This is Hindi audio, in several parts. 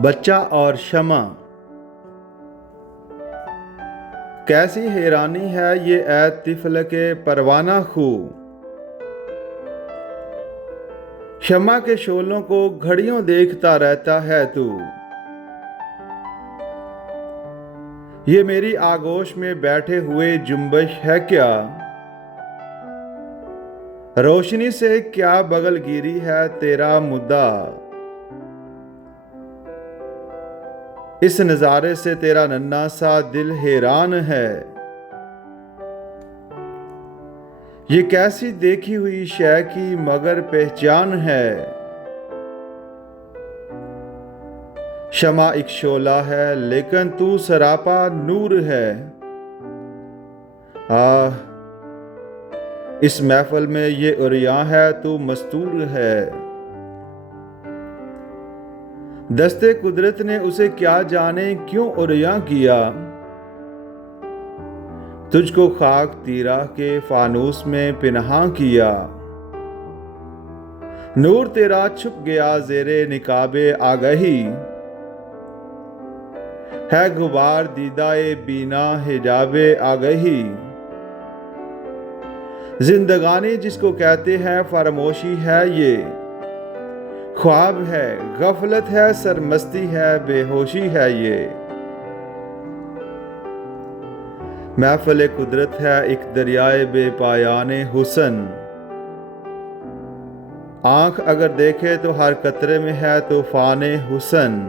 बच्चा और शमा। कैसी हैरानी है ये ऐ तिफल के परवाना खू। शमा के शोलों को घड़ियों देखता रहता है तू। ये मेरी आगोश में बैठे हुए जुम्बश है क्या। रोशनी से क्या बगलगिरी है तेरा मुद्दा। इस नज़ारे से तेरा नन्हा सा दिल हैरान है। ये कैसी देखी हुई शय की मगर पहचान है। शमा एक शोला है लेकिन तू सरापा नूर है। आह, इस महफिल में ये उरिया है तू मस्तूर है। दस्ते कुदरत ने उसे क्या जाने क्यों उरिया किया। तुझको खाक तीरा के फानूस में पिनहा किया। नूर तेरा छुप गया ज़ेरे निकाबे आगही। है गुबार दीदाए बीना हिजाबे आगही। जिंदगानी जिसको कहते हैं फरामोशी है ये। ख्वाब है, गफलत है, सरमस्ती है, बेहोशी है ये। महफिल कुदरत है एक दरियाए बेपायाने हुसन। आंख अगर देखे तो हर कतरे में है तूफाने हुसन।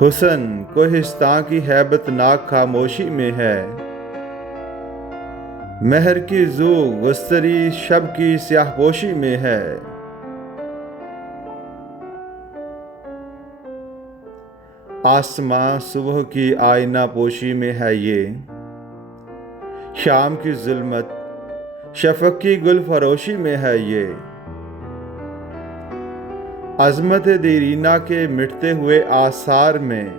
हुसन कोहिस्तां की हैबतनाक खामोशी में है। महर की जू गुस्तरी शब की स्याहपोशी में है। आसमां सुबह की आईना पोशी में है ये। शाम की जुल्मत शफक की गुल फरोशी में है ये। अजमत दीरीना के मिटते हुए आसार में।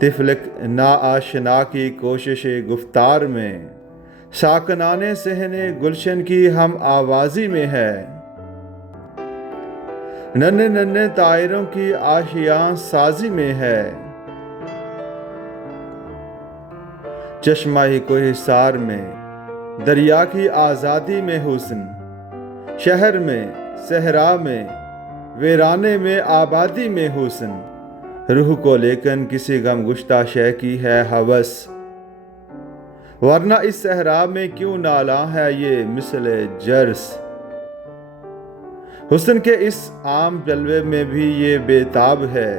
तिफलक ना आशना की कोशिश गुफ्तार में। साकनाने सहने गुलशन की हम आवाजी में है। नन्हे नन्हे तायरों की आशियां साजी में है। चश्मा ही कोहिसार में दरिया की आज़ादी में हुस्न। शहर में सहरा में वीराने में आबादी में हुस्न। रूह को लेकर किसी गमगुश्ता शय की है हवस। वरना इस सहरा में क्यों नाला है ये मिसले जर्स। हुस्न के इस आम जलवे में भी ये बेताब है।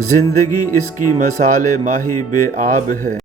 जिंदगी इसकी मसाले माही बेआब है।